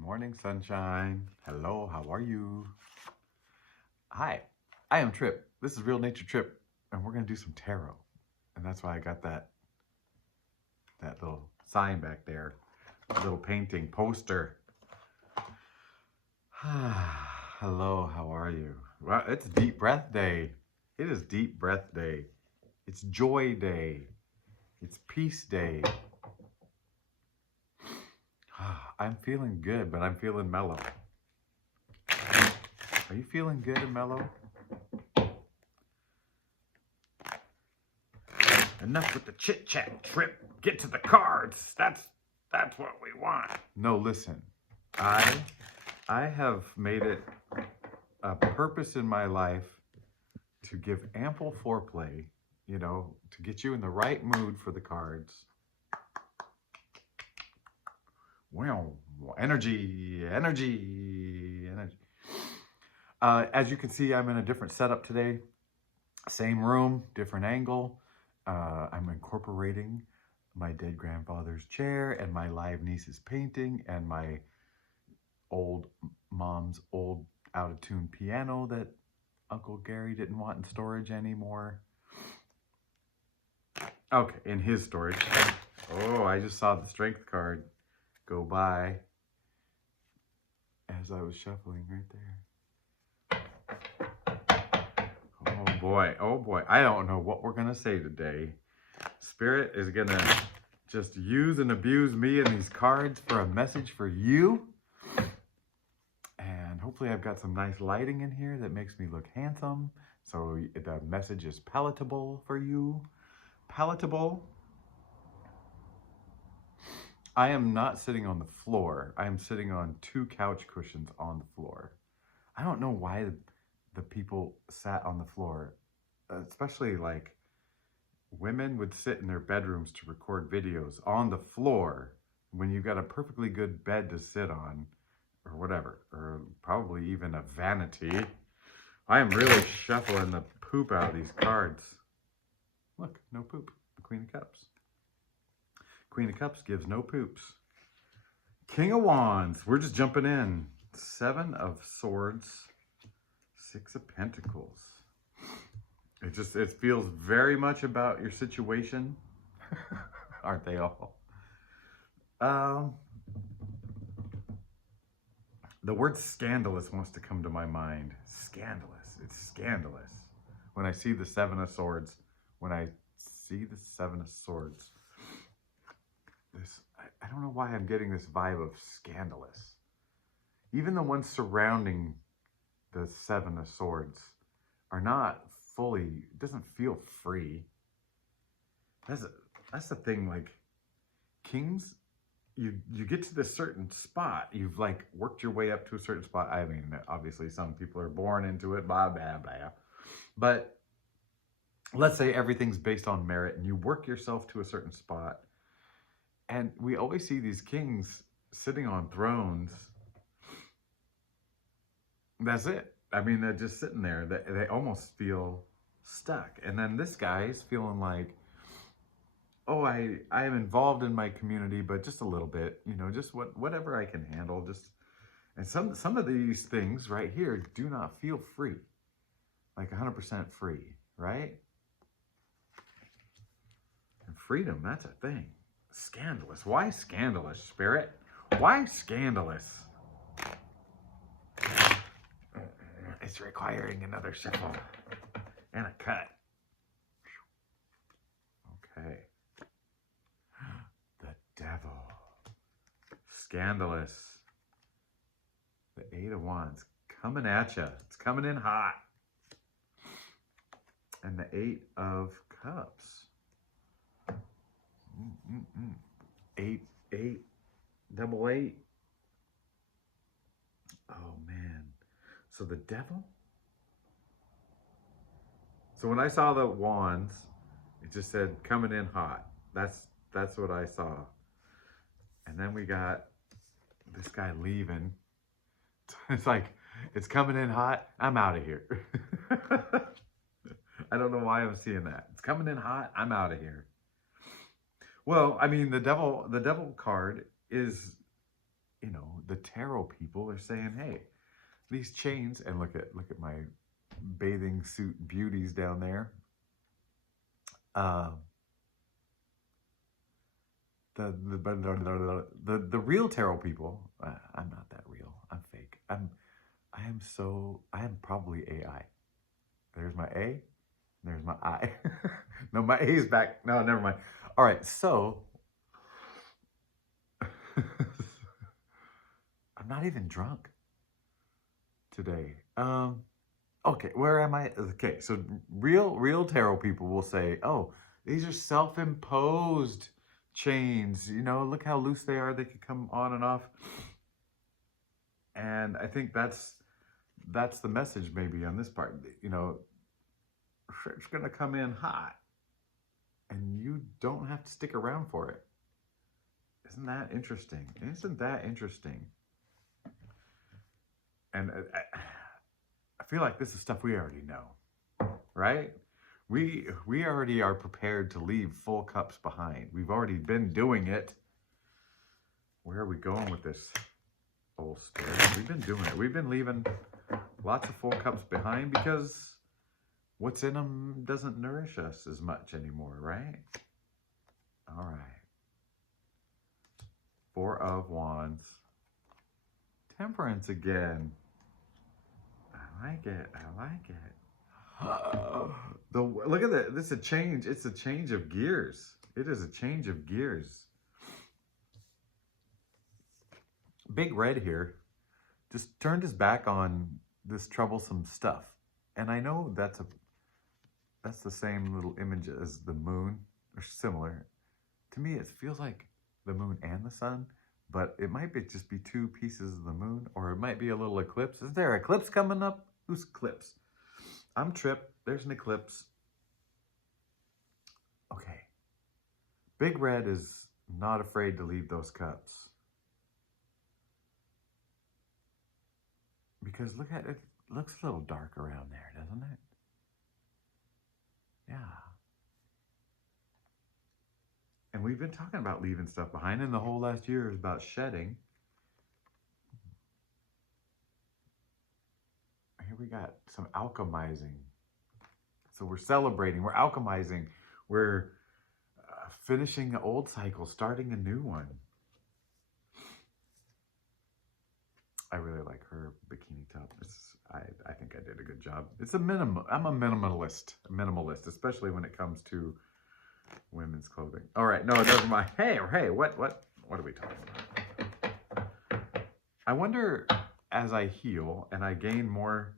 morning, sunshine. Hello, how are you? Hi, I am Trip. This is Real Nature Trip, and we're gonna do some tarot. And that's why I got that little sign back there, little painting poster. Hello, how are you? Well, it's deep breath day. It is deep breath day. It's joy day. It's peace day. I'm feeling good, but I'm feeling mellow. Are you feeling good and mellow? Enough with the chit chat, Trip. Get to the cards. That's what we want. No, listen. I have made it a purpose in my life to give ample foreplay, to get you in the right mood for the cards. Wow, energy. As you can see, I'm in a different setup today. Same room, different angle. I'm incorporating my dead grandfather's chair and my live niece's painting and my old mom's old out of tune piano that Uncle Gary didn't want in storage anymore. Okay, in his storage. Oh, I just saw the strength card go by as I was shuffling right there. Oh boy. I don't know what we're gonna say today. Spirit is gonna just use and abuse me and these cards for a message for you. And hopefully I've got some nice lighting in here that makes me look handsome. So the message is palatable for you. Palatable. I am not sitting on the floor. I am sitting on 2 couch cushions on the floor. I don't know why the people sat on the floor, especially like women would sit in their bedrooms to record videos on the floor when you got a perfectly good bed to sit on or whatever, or probably even a vanity. I am really shuffling the poop out of these cards. Look, no poop. The Queen of Cups. Queen of Cups gives no poops. King of Wands. We're just jumping in. 7 of Swords. 6 of Pentacles. It feels very much about your situation. Aren't they all? The word scandalous wants to come to my mind. Scandalous. It's scandalous. When I see the 7 of Swords. I don't know why I'm getting this vibe of scandalous. Even the ones surrounding the 7 of Swords are not fully, it doesn't feel free. That's the thing, like kings, you get to this certain spot, you've like worked your way up to a certain spot. I mean, obviously some people are born into it, blah, blah, blah. But let's say everything's based on merit and you work yourself to a certain spot. And we always see these kings sitting on thrones. That's it. I mean, they're just sitting there. They almost feel stuck. And then this guy is feeling like, oh, I am involved in my community, but just a little bit, just whatever I can handle. And some of these things right here do not feel free, like 100% free, right? And freedom, that's a thing. Scandalous. Why scandalous, Spirit? Why scandalous? It's requiring another shuffle and a cut. Okay. The Devil. Scandalous. The 8 of Wands coming at you. It's coming in hot. And the 8 of Cups. 8, 8, double 8. Oh man. So the Devil? So when I saw the wands, it just said coming in hot. That's what I saw. And then we got this guy leaving. It's like, it's coming in hot. I'm out of here. I don't know why I'm seeing that. It's coming in hot. I'm out of here. Well, I mean, the devil card is, the tarot people are saying, hey, these chains, and look at my bathing suit beauties down there. The real tarot people, I'm not that real. I'm fake. I am probably AI. There's my A. There's my I. No, my A is back. No, never mind. All right, so I'm not even drunk today. Okay, where am I? Okay, so real tarot people will say, "Oh, these are self-imposed chains. You know, look how loose they are. They could come on and off." And I think that's the message maybe on this part. You know, shit's gonna come in hot, and you don't have to stick around for it. Isn't that interesting? Isn't that interesting? And I feel like this is stuff we already know, right? We already are prepared to leave full cups behind. We've already been doing it. Where are we going with this old story? We've been doing it. We've been leaving lots of full cups behind because what's in them doesn't nourish us as much anymore, right? All right. Four of Wands. Temperance again. I like it. I like it. Look at that. This is a change. It's a change of gears. It is a change of gears. Big Red here just turned his back on this troublesome stuff. And I know that's the same little image as the moon, or similar. To me, it feels like the moon and the sun, but it might just be two pieces of the moon, or it might be a little eclipse. Is there an eclipse coming up? Who's eclipse? I'm tripped. There's an eclipse. Okay. Big Red is not afraid to leave those cups. Because look at it. It looks a little dark around there, doesn't it? Yeah. And we've been talking about leaving stuff behind, and the whole last year is about shedding. Here we got some alchemizing. So we're celebrating, we're alchemizing, we're finishing an old cycle, starting a new one. I really like her bikini top. I think I did a good job. It's I'm a minimalist, especially when it comes to women's clothing. All right, no, never mind. Hey, what are we talking about? I wonder, as I heal and I gain more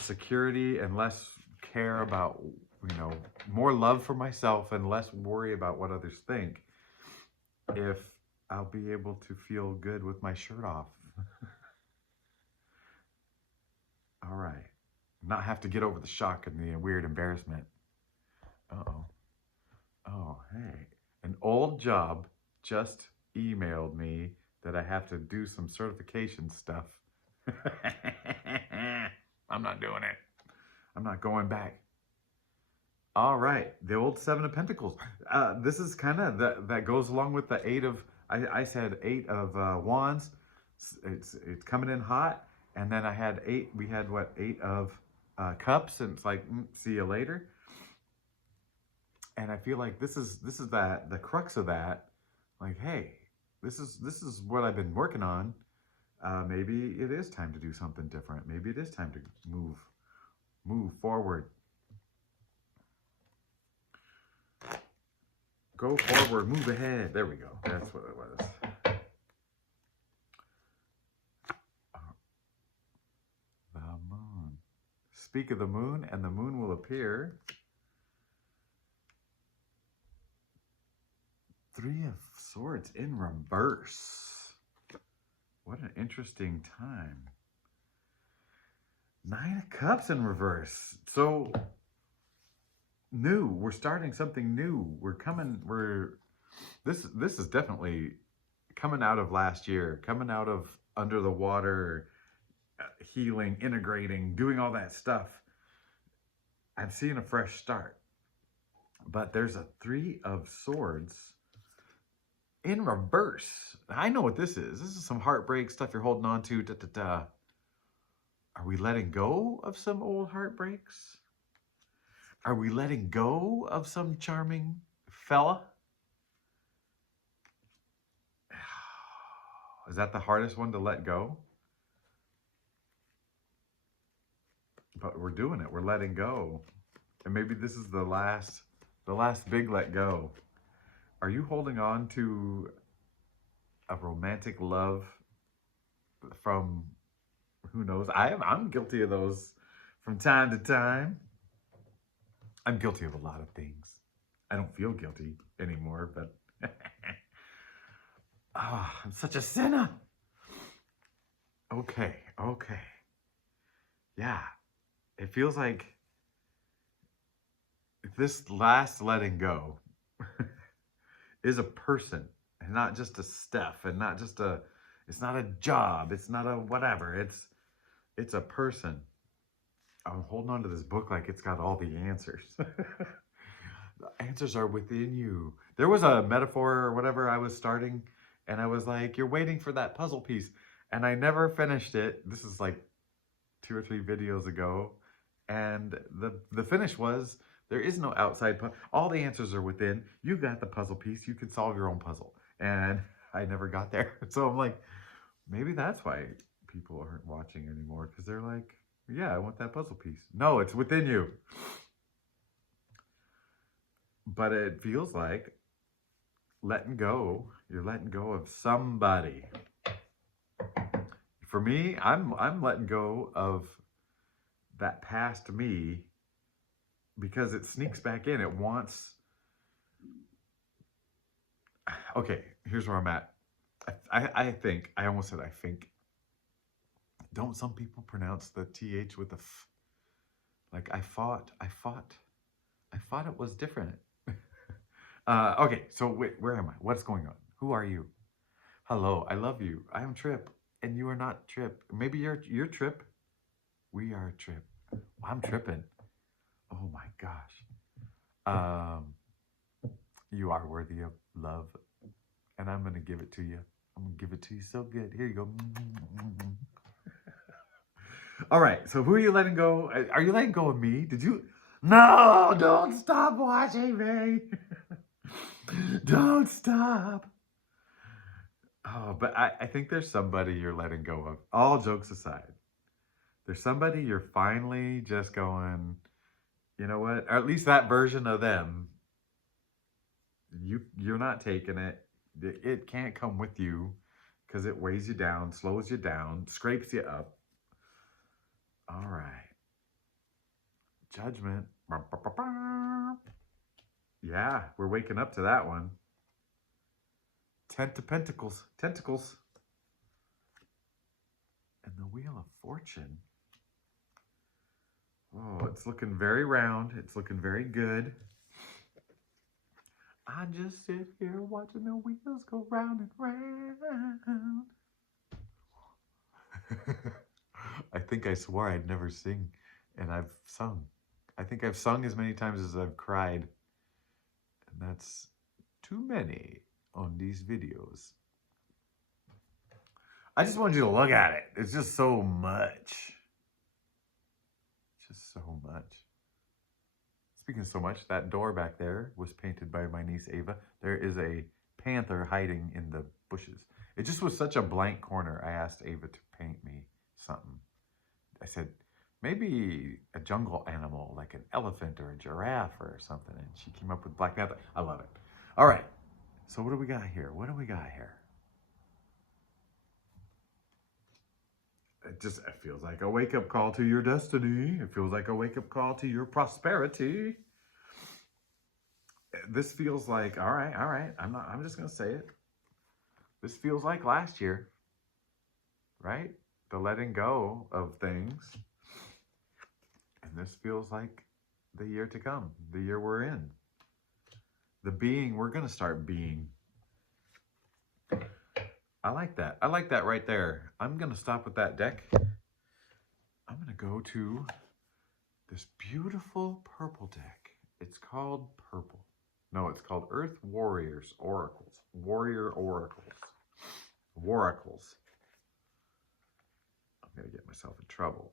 security and less care about, you know, more love for myself and less worry about what others think, if I'll be able to feel good with my shirt off. All right. Not have to get over the shock and the weird embarrassment. Uh-oh. Oh, hey. An old job just emailed me that I have to do some certification stuff. I'm not doing it. I'm not going back. All right. The old Seven of Pentacles. This is kind of, that goes along with the Eight of, I said Eight of Wands. It's coming in hot. And then we had what, Eight of Cups, and it's like, see you later. And I feel like this is the crux of that. Like, hey, this is what I've been working on. Maybe it is time to do something different. Maybe it is time to move forward. Go forward, move ahead. There we go. That's what it was. Moon. Speak of the moon, and the moon will appear. Three of Swords in reverse. What an interesting time. Nine of Cups in reverse. So new. We're starting something new. This is definitely coming out of last year, coming out of under the water, healing, integrating, doing all that stuff. I'm seeing a fresh start. But there's a Three of Swords in reverse. I know what this is. This is some heartbreak stuff you're holding on to. Da, da, da. Are we letting go of some old heartbreaks? Are we letting go of some charming fella? Is that the hardest one to let go? But we're doing it. We're letting go. And maybe this is the last big let go. Are you holding on to a romantic love from who knows? I'm guilty of those from time to time. I'm guilty of a lot of things. I don't feel guilty anymore, but I'm such a sinner. Okay. Yeah. It feels like this last letting go is a person and not just a stuff and not just it's not a job. It's not a whatever. It's a person. I'm holding on to this book like it's got all the answers. The answers are within you. There was a metaphor or whatever I was starting, and I was like, you're waiting for that puzzle piece. And I never finished it. This is like 2 or 3 videos ago. And the finish was, there is no outside puzzle. All the answers are within. You got the puzzle piece. You can solve your own puzzle. And I never got there. So I'm like, maybe that's why people aren't watching anymore. Because they're like, yeah, I want that puzzle piece. No, it's within you. But it feels like letting go. You're letting go of somebody. For me, I'm letting go of that past me because it sneaks back in. It wants. Okay, here's where I'm at. I think. I almost said I think. Don't some people pronounce the TH with a F? Like I thought it was different. Okay, so wait, where am I? What's going on? Who are you? Hello, I love you. I am Trip, and you are not Trip. Maybe you're Trip. We are Trip. I'm tripping. Oh my gosh. You are worthy of love, and I'm gonna give it to you. I'm gonna give it to you so good. Here you go. All right, so who are you letting go? Are you letting go of me? Did you? No, don't stop watching me. Don't stop. Oh, but I think there's somebody you're letting go of. All jokes aside, there's somebody you're finally just going, you know what? Or at least that version of them, you're not taking it. It can't come with you because it weighs you down, slows you down, scrapes you up. All right. Judgment. Yeah, we're waking up to that one. 10 of Pentacles. Tentacles. And the Wheel of Fortune. Oh, it's looking very round. It's looking very good. I just sit here watching the wheels go round and round. I think I swore I'd never sing, and I've sung. I think I've sung as many times as I've cried, and that's too many on these videos. I just wanted you to look at it. It's just so much. Just so much. Speaking of so much, that door back there was painted by my niece Ava. There is a panther hiding in the bushes. It just was such a blank corner. I asked Ava to paint me something. I said, maybe a jungle animal like an elephant or a giraffe or something. And she came up with Black Panther. I love it. All right. So what do we got here? What do we got here? It feels like a wake-up call to your destiny. It feels like a wake-up call to your prosperity. This feels like, all right. I'm just gonna say it. This feels like last year, right? The letting go of things. And this feels like the year to come, the year we're in. The being, we're gonna start being. I like that. I like that right there. I'm going to stop with that deck. I'm going to go to this beautiful purple deck. It's called Purple. No, it's called Earth Warriors Oracles. Warrior Oracles. Waracles. I'm going to get myself in trouble.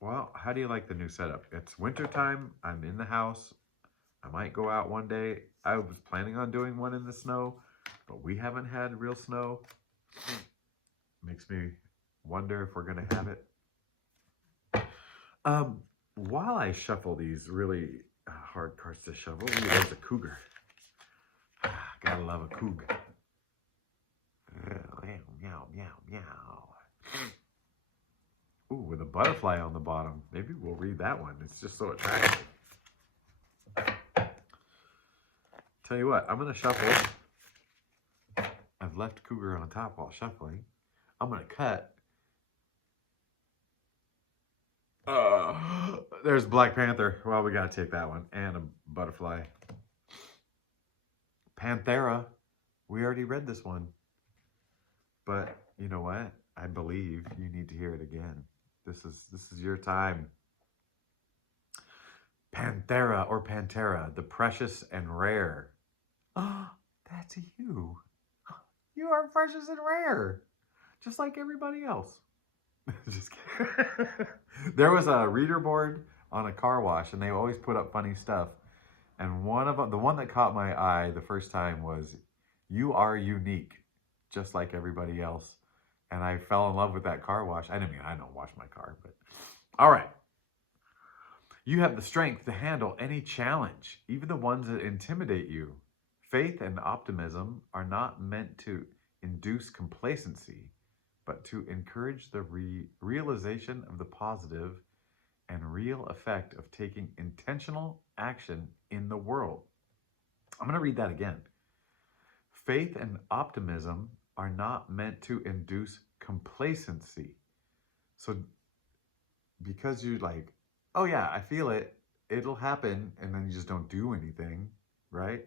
Well, how do you like the new setup? It's wintertime. I'm in the house. I might go out one day. I was planning on doing one in the snow, but we haven't had real snow. Makes me wonder if we're going to have it. While I shuffle these really hard cards to shovel, ooh, there's a cougar. Gotta love a cougar. Meow, meow, meow, meow. Ooh, with a butterfly on the bottom. Maybe we'll read that one. It's just so attractive. Tell you what, I'm going to shuffle. I've left cougar on top while shuffling. I'm going to cut. There's Black Panther. Well, we got to take that one. And a butterfly. Panthera. We already read this one. But you know what? I believe you need to hear it again. This is your time. Panthera or Pantera, the precious and rare. Oh, that's you. You are precious and rare. Just like everybody else. Just kidding. There was a reader board on a car wash, and they always put up funny stuff. And one of them, the one that caught my eye the first time was, "You are unique, just like everybody else." And I fell in love with that car wash. I don't wash my car, but all right. You have the strength to handle any challenge, even the ones that intimidate you. Faith and optimism are not meant to induce complacency, but to encourage the realization of the positive and real effect of taking intentional action in the world. I'm going to read that again. Faith and optimism are not meant to induce complacency. So because you're like, oh yeah, I feel it, it'll happen, and then you just don't do anything, right?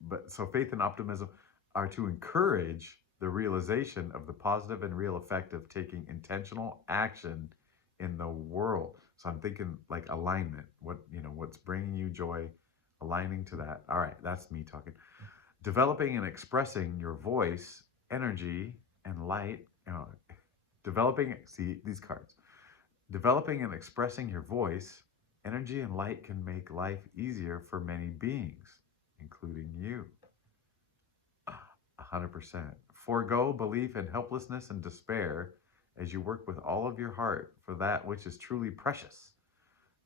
But so faith and optimism are to encourage the realization of the positive and real effect of taking intentional action in the world. So I'm thinking like alignment. What's bringing you joy, aligning to that. All right, that's me talking. Developing and expressing your voice, energy, and light. See these cards. Developing and expressing your voice, energy, and light can make life easier for many beings, including you. 100%. Forego belief in helplessness and despair as you work with all of your heart for that which is truly precious.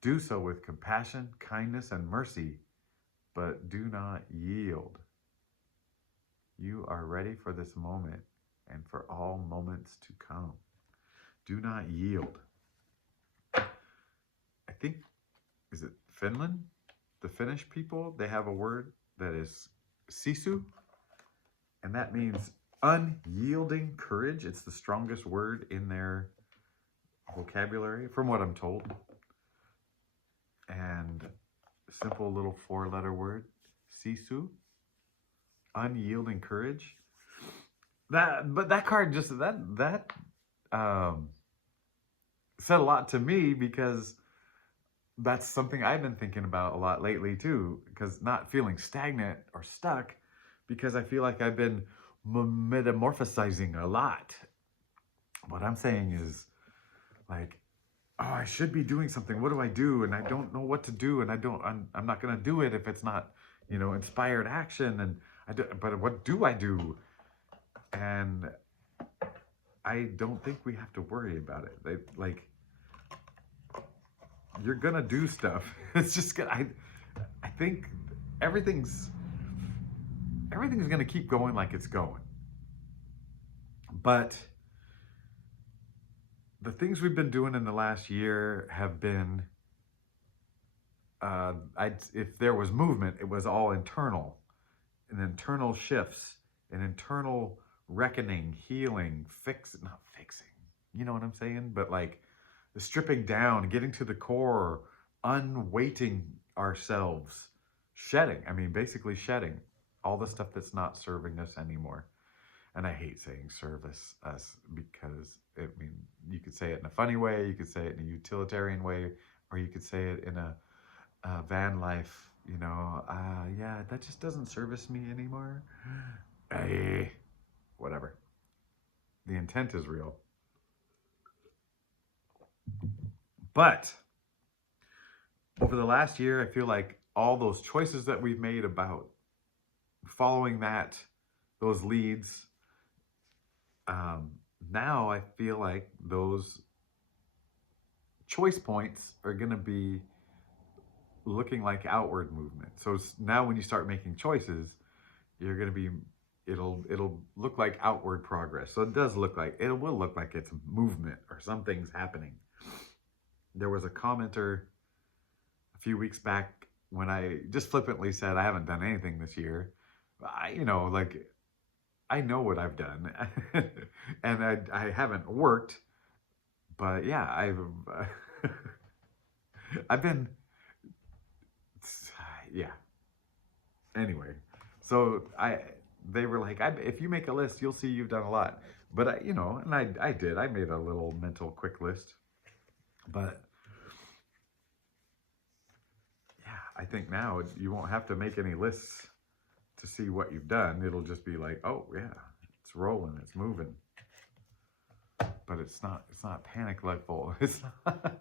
Do so with compassion, kindness, and mercy, but do not yield. You are ready for this moment and for all moments to come. Do not yield. I think, is it Finland? The Finnish people, they have a word that is sisu, and that means unyielding courage. It's the strongest word in their vocabulary, from what I'm told. And simple little 4-letter word, sisu, unyielding courage. But that card just that said a lot to me, because that's something I've been thinking about a lot lately too, because not feeling stagnant or stuck, because I feel like I've been metamorphosizing a lot. What I'm saying is like, oh, I should be doing something. What do I do? And I don't know what to do. And I'm not going to do it if it's not, inspired action. And but what do I do? And I don't think we have to worry about it. You're gonna do stuff. It's just gonna. I think everything's gonna keep going like it's going. But the things we've been doing in the last year have been. If there was movement, it was all internal, and internal shifts, and internal reckoning, healing, not fixing. You know what I'm saying? But like. The stripping down, getting to the core, unweighting ourselves, shedding. Basically shedding all the stuff that's not serving us anymore. And I hate saying service us, because you could say it in a funny way, you could say it in a utilitarian way, or you could say it in a van life, yeah, that just doesn't service me anymore. Hey, whatever. The intent is real. But over the last year, I feel like all those choices that we've made about following those leads, now I feel like those choice points are going to be looking like outward movement. So now when you start making choices, you're going to be, it'll look like outward progress. So it will look like it's movement or something's happening. There was a commenter a few weeks back when I just flippantly said, I haven't done anything this year. I know what I've done and I haven't worked, but yeah, I've been, yeah. Anyway, so they were like, if you make a list, you'll see you've done a lot. But and I did. I made a little mental quick list. But yeah, I think now you won't have to make any lists to see what you've done. It'll just be like, oh yeah, it's rolling, it's moving. But it's not panic level. It's not.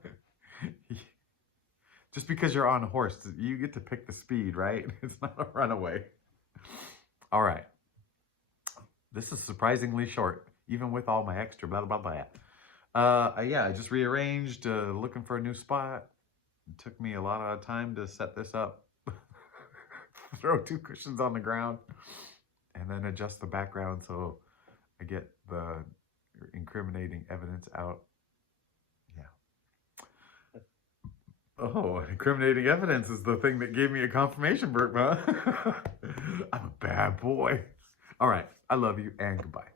Just because you're on a horse, you get to pick the speed, right? It's not a runaway. All right. This is surprisingly short, even with all my extra blah, blah, blah. Yeah, I just rearranged, looking for a new spot. It took me a lot of time to set this up. Throw 2 cushions on the ground and then adjust the background so I get the incriminating evidence out. Yeah. Oh, incriminating evidence is the thing that gave me a confirmation burp, huh? I'm a bad boy. All right. I love you and goodbye.